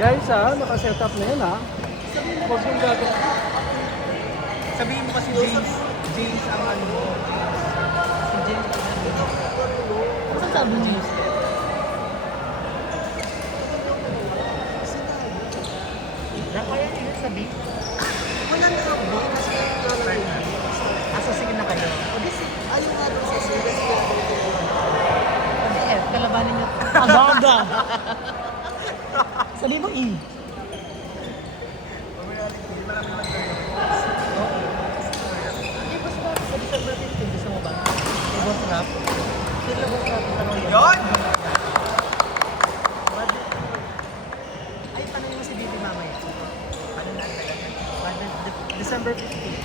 Guys, naka-set up na yan, Huwag yung gagawin. Sabihin mo kasi James. James ang ano mo. Si James. Ano sabi niyo? Kaya niyo sabi? Wala na ako. Sige na kayo. Ayun nga doon sa series ko. Kalabanin niyo. Agaga! Sabi mo E. Hindi ba sa December 15? Gusto mo ba? Ibang rap? Sila ba sa tanong yun? Yon! Ay, tanongin mo si Bibi mamaya. Ano na ang tagal? December 15.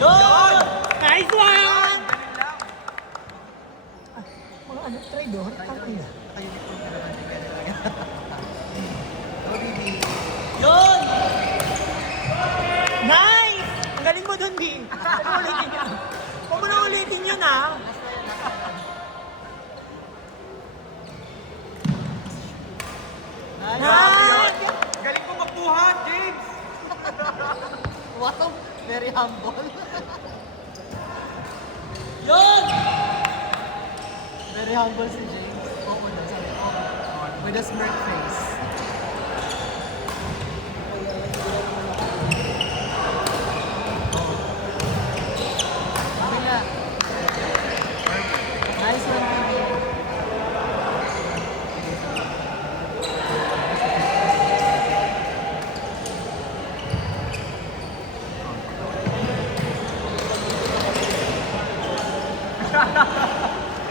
Yon! Nice one! Galing lang. Mga ano, traidor? Ano yun? Naka-uniform ka naman. Tingnan lang. Oh, Bibi. Yon! Nice! Ang galing mo dun, B. Ulitin niya. Huwag mo na ulitin yun, Nice! Galing mo magbuhat, James! Wow, very humble. Yon! Very humble si James. Oo na, sabi ko. With a smirk face. Sabi nga. Nice one, Bibi.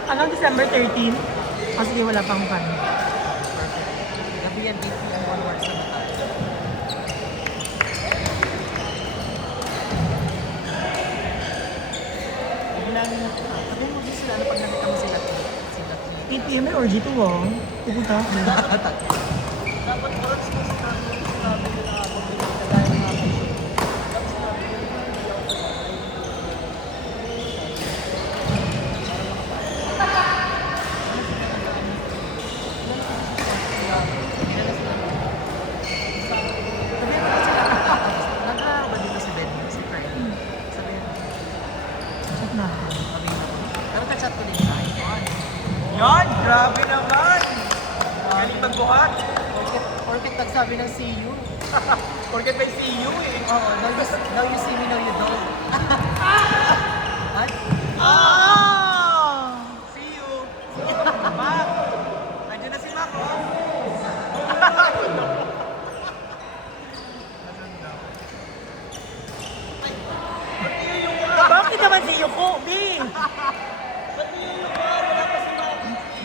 Ano, December 13? O sige, wala pang pan. Gabi yan, 8 p.m. onwards na tayo. Biglang, sabihin mo din sila na pag nakita mo sila. 8 p.m. may orgy to, Pupunta. Dapat oras mo sa kanya, sinabi nila ako, kagaya ng ako. Dapat sinabi nila na hindi ako sabihin mo na sila, naglaro ba dito si Ben, si Fred? Sabihin mo, Chat na. sabihin mo. Pero ka-chat ko din siya, Yon! Grabe naman! Galing magbuhat. Porket nagsabi ng see you. Forget by see you eh. Oo, now you see me, now you don't. Ay? See you. Mac! Andiyan na si Mac, oh. Bakit naman si Yuko, B?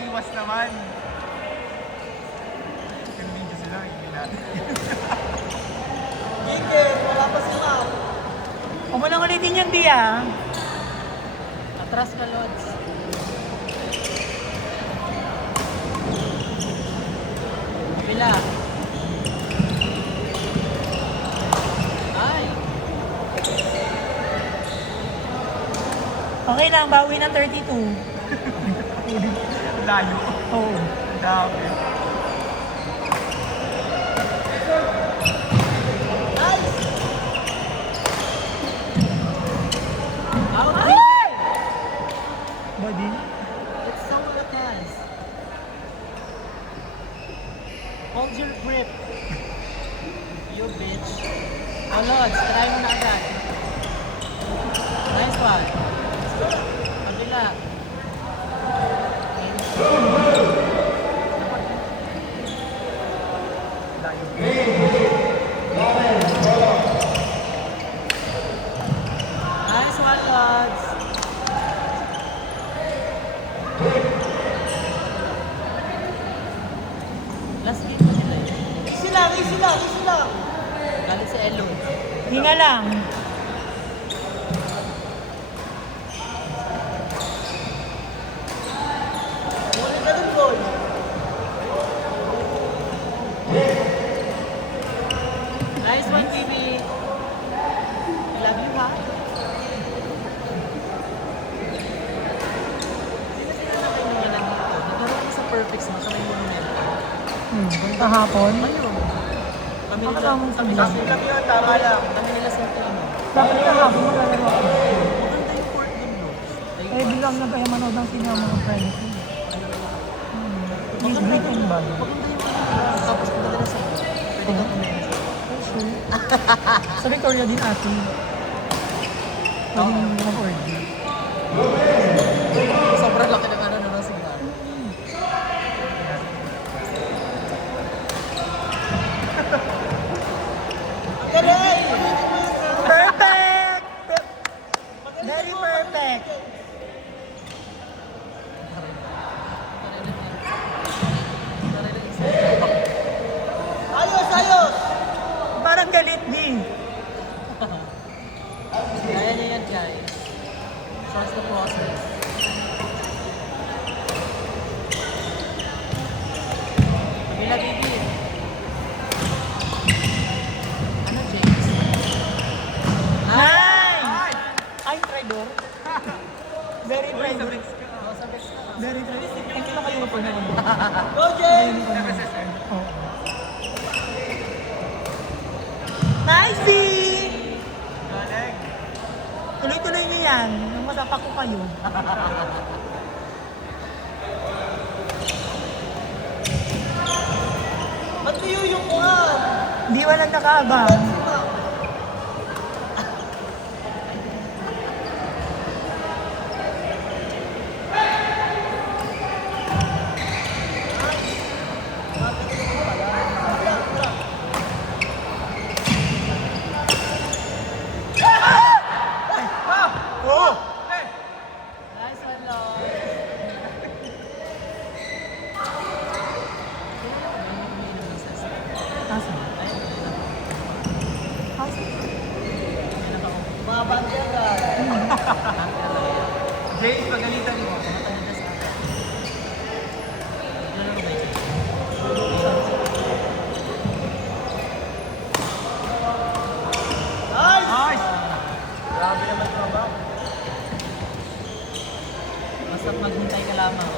Iwas naman. Chicken video sila, hindi natin. Wala pa sila. Huwag mo nang ulitin yan, B, Atras ka, Lods. Kabila. Ay. Okay lang, bawi ng 32. Layo. Oo. Ang dami. Out. Body. It's so lakas. Hold your grip. You bitch. Oh, Lods, try mo na agad. Nice one. Kabila. Nice one, Lods. Last game mo nila yun. Easy lang. Galing si Elo. Hinga lang. Muli ka ng goal. Nice one, Bibi. I love you, ha? Sino na kayo nila dito? Nagkaroon ko sa Perfects mo sa may monumento. Kahapon? Ayun. Kami Ano nila. mong Kami sabihin? kami yun, tama lang. Kami nila sa ano. Dapat kahapon maglalaro ako. Maganda yung court dun, no? Eh, bilang na kaya manood ng sino ang mga friends. Yes, weekend ba? Maganda yung ano. Tapos maganda na sa pwede kang kumain. Sa Victoria din ate. Pwede nyo mag-order. Sobrang laki ng ano ng signal. Perfect! Very perfect! Ayos, ayos! Parang galit din. Kaya niya yan, guys. Trust the process. Kabila, baby. Ano, James? Nice! Ay, traidor. Very traidor. Very traidor. Thank you na kayo po na yun. Go, James! Oo. Nice! Tuloy-tuloy niyo yan. Nung masapa ko kayo. Ba't kayo yung kuhan? Hindi walang nakaabang. Nice one, Lord. Asan? Asan? Mga bante agad. James, pagalitan mo. Nice! Nice! Grabe naman trabaho. Basta maghintay ka lamang.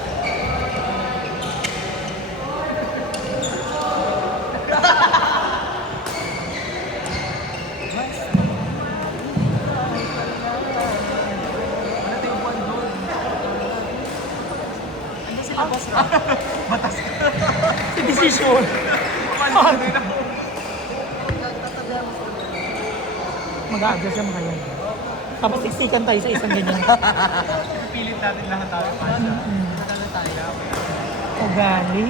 Ano sila boss ra? Si decision. Mag-a-adjust yung mga yan. Tapos siksikan tayo sa isang ganyan. Pilit natin lahat tayo pasa. Ano tayo? Ugali.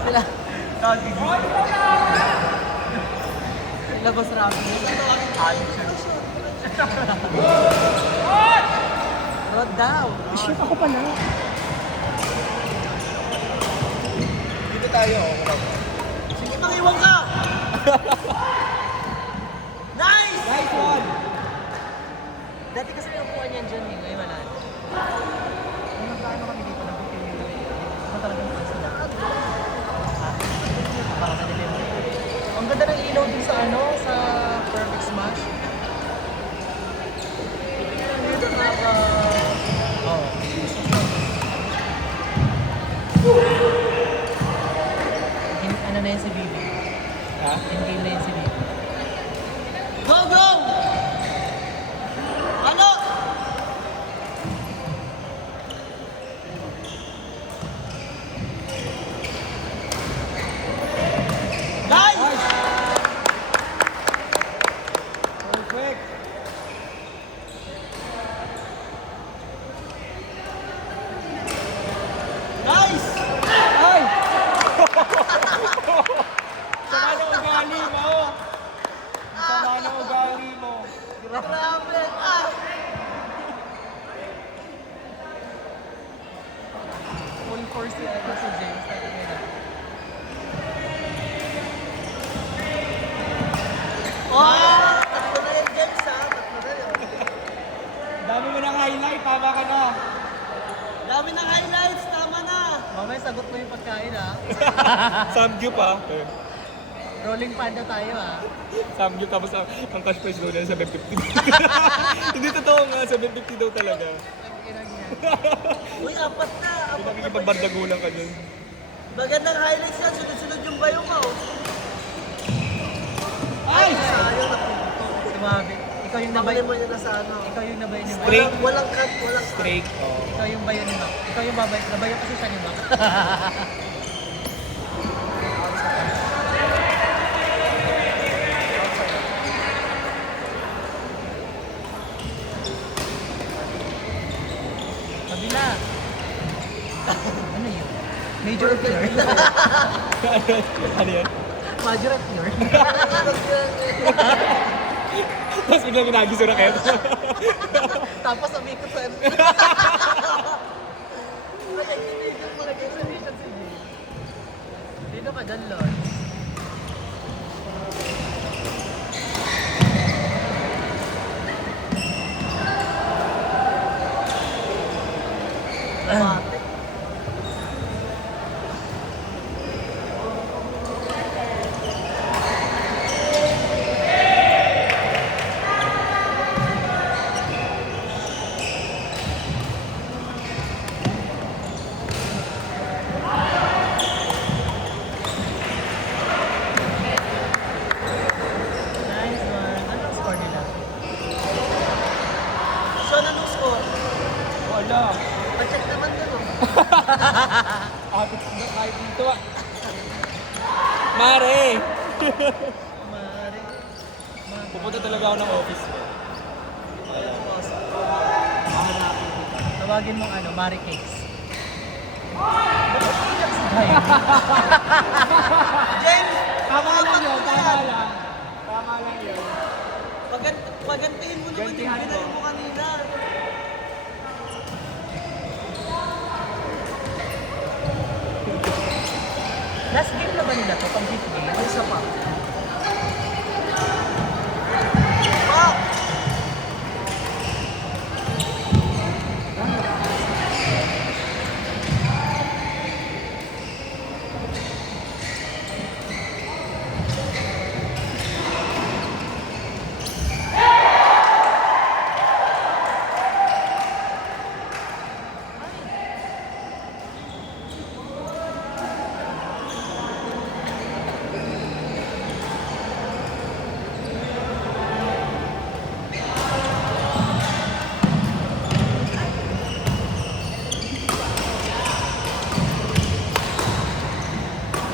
Sila, Tapos gigil. sila boss Rami. Rod down. Shit, ako pala. Dito tayo. Sige, mangiwan ka! Nice! Nice one! Dati kasi may upuan yan dyan eh, ngayon wala. Kung nagkaano kami dito, nagpipili na rin. Ano talagang fast na? Para sa delivery. Ang ganda ng ilaw din sa ano, sa Perfect Smash. Oo. Ano na yan si Bibi? Ha? In-game na yan si Bibi. Go, go! Ano? Nice! Perfect! Nice! Ay! Sama ng ugali mo! Sama ng ugali mo! Grabe! Ah! Full force yung ito si James. Oh! Tatlo na yung James ha! Tatlo na yun. Dami mo ng highlight, tama ka na! Dami ng highlights! Tama na! Mamaya sagot mo yung pagkain ha. Samgyup ah. Rolling panda tayo ah. Samgyup tapos ang cash prize daw nila 750. Hindi totoo nga, 750 daw talaga. Uy, apat na. Kung Apat na nakikipagbardagulan ka dyan. Magandang highlights yan. Sunod-sunod yung bayo ko. Ay! Sayang na pinto. Sumabi. Ikaw yung nabay. Nakali mo niya na sa ano. Ikaw yung nabay ni Mac. Straight. Walang cut, walang cut. Straight. Oh. Ikaw yung bayo ni Mac. Ikaw yung babay. Nabayo kasi siya ni Mac. Kabila. Ano yun? Major clear. Ano yan? Major clear. Tapos biglang minagisura kayo. Tapos sabi ko sa Dito ka dyan, Lord. Nice one. Anong score nila? So, anong score? Wala. Pa-check naman dun, oh. Apit na kahit dito ah. Mare! Mare. Pupunta talaga ako ng office ko. Tawagin mong ano, Mari Cakes. Ay, James! Tama lang yun, tama lang. Tama lang yun. Pagantihin mo naman yung Gantihan ko. binay mo kanina. last game na ba nila to? Pang fifth game? Ay, isa pa. Wow!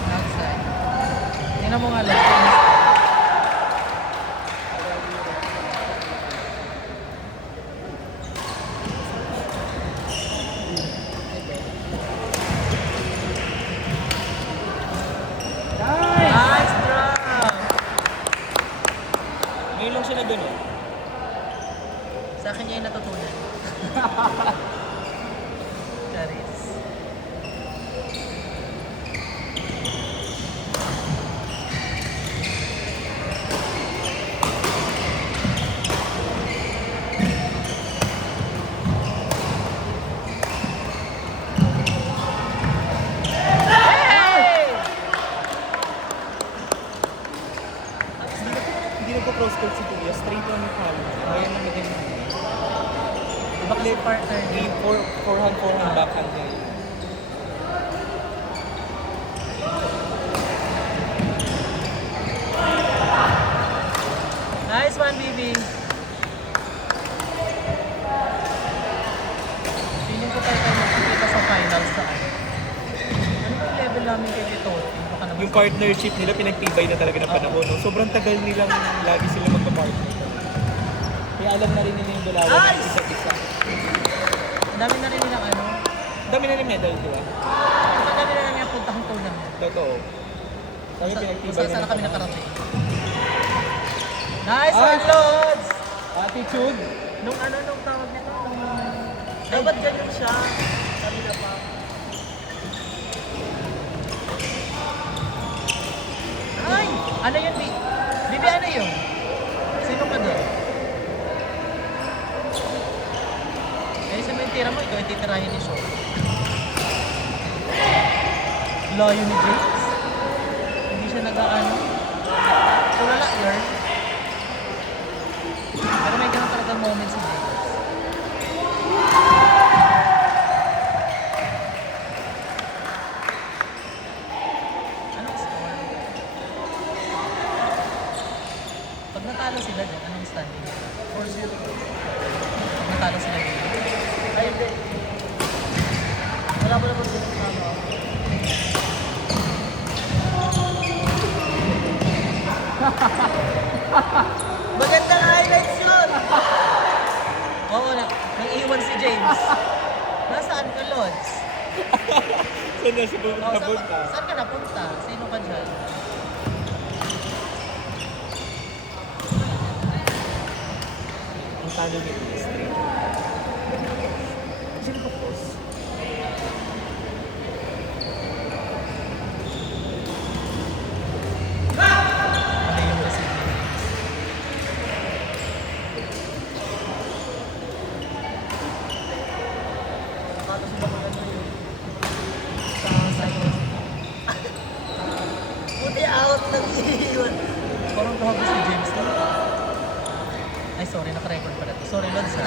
Outside. Tingnan mo nga last game. Nice drop! Ngayon lang siya na gano'n. Sa akin niya yung natutunan. Charis. Hindi nagpo-cross court si Kuya. Straight on yung foul. Kaya na maging Diba kasi partner hindi game? forehand backhand niya. Nice one, BB. Feeling ko tayo makikita sa finals sa ano. Ano ba yung level namin kay Tito? Baka naman Yung partnership nila pinagtibay na talaga ng panahon. No? Sobrang tagal nilang lagi sila magpa-partner. Kaya alam na rin nila yung dalawa ng Nice! isa't isa. Ang dami na rin nilang ano. Dami na rin medal, di ba? Ang dami na rin nilang puntahang tournament. Totoo. Sabi Kung pinagtibay saan na sana ng kami panahon. nakarating. Nice Ay! one, Lods! Attitude. Nung tawag nito? Dapat ganyan siya. Kanina pa. Ay! Ano yun, Bibi, ano yun? Sino ka doon? Eh, sa may tira mo, ikaw yung titirahin ni Shaw. Layo ni James. Hindi siya nag-ano. Tulala yun. Pero may ganun talaga moment si James. Anong score? Pag natalo sila dyan, anong standing? 4-0. Pag natalo sila dyan. Ay, hindi. Wala mo naman din ang tama. Magandang highlights yun! Oo, nang iwan si James. Nasaan ka, Lods? Saan na siya Oh, napunta? saan ka napunta? Sino ka dyan? Ang talo ni Street. Sino ka post? Ano yung receiver? Tapos sila maganda yun. Sa cycle. Buti out ng iiwan. Parang gago si James na. Ay, sorry, naka-record pala to. Sorry, Lods ha.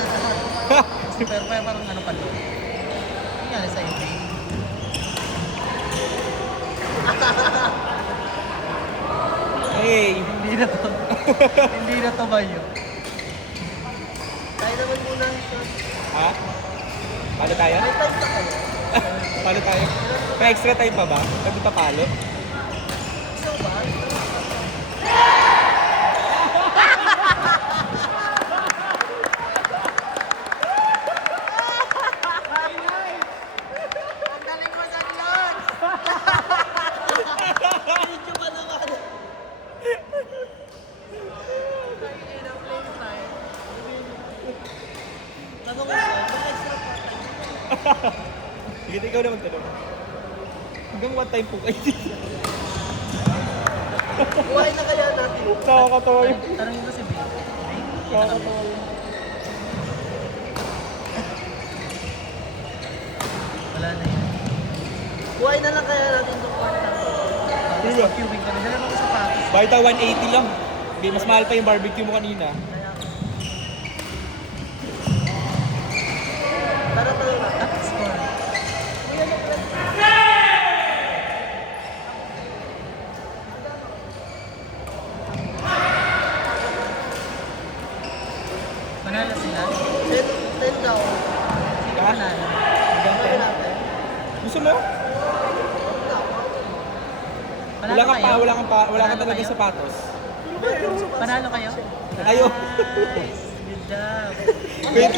Kasi pero parang ano pa doon. Nangyari sa iyo. Hey! Hindi na to. Hindi na to ba yun? Tayo naman muna. Ha? Palo tayo? May time pa kayo. Palo tayo? May extra time pa ba? Pag pa palo? So ba? Ang galing mo sa Lord! Video pa naman. Ayun ang play time. Tanong ko, may extra pa. Sige, ikaw naman tanong. Hanggang one time po kayo dito. Buhay na kaya natin. Nakakatawa yun. Tanongin ko si Bill. Nakakatawa yun. Wala na yun. Buhay na lang kaya natin itong kwarta. Tapos Diba? mag-queuing ka na. Dala mo ko sa patis. Bakit 180 lang? Hindi, mas mahal pa yung barbecue mo kanina. Tara tayo na. At score. Panalo sila. 10 daw. Sino panalo? Hanggang Buhay 10. natin. Gusto mo? Panalo kayo? Wala kang talaga kayo? sapatos. Panalo kayo? Ayaw. Nice. Good job. Wait lang.